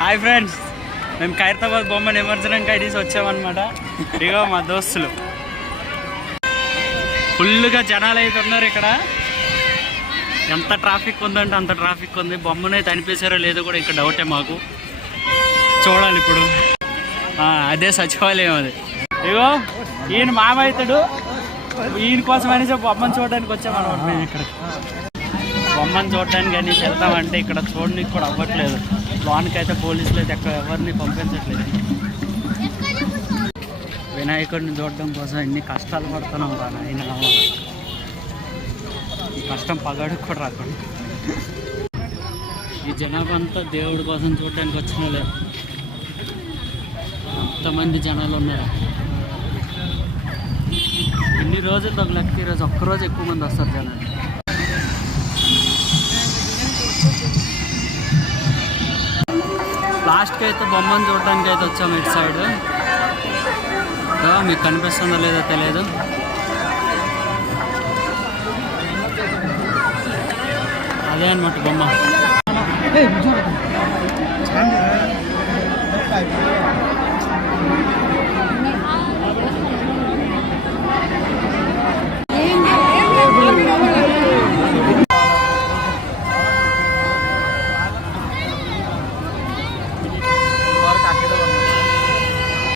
Hi friends, మేము ఖైరతాబాద్ బొమ్మ నిమజ్జనం ఐడీస్ వచ్చామన్నమాట. ఇగో మా దోస్తులు ఫుల్గా జనాలు అయితే ఉన్నారు. ఇక్కడ ఎంత ట్రాఫిక్ ఉందంటే అంత ట్రాఫిక్ ఉంది. బొమ్మనైతే అనిపించారో లేదో కూడా ఇక్కడ డౌటే మాకు. చూడాలి ఇప్పుడు. అదే సచివాలయం అది. ఇగో ఈయన మామ అవుతాడు. ఈయన కోసం అనేసి బొమ్మను చూడడానికి వచ్చామన్నమాట. మేము ఇక్కడ బొమ్మను చూడడానికి అనేసి వెళ్తామంటే ఇక్కడ చూడడానికి కూడా అవ్వట్లేదు. లోనికి అయితే పోలీసులు అయితే ఎక్కడ ఎవరిని పంపించట్లేదు. వినాయకుడిని చూడడం కోసం ఎన్ని కష్టాలు పడుతున్నాం రా నాయన. ఈ కష్టం పగాడికి కూడా రాకుండా. ఈ జనాభా అంతా దేవుడి కోసం చూడడానికి వచ్చిన లేదు. అంతమంది జనాలు ఉన్నారు. ఇన్ని రోజులు ఒక లెక్క, ఈరోజు ఒక్కరోజు ఎక్కువ మంది వస్తారు జనాలు. లాస్ట్కి అయితే బొమ్మను చూడడానికి అయితే వచ్చాము ఇటు సైడ్. మీకు కనిపిస్తుందో లేదో తెలియదు. అదే అన్నమాట బొమ్మ.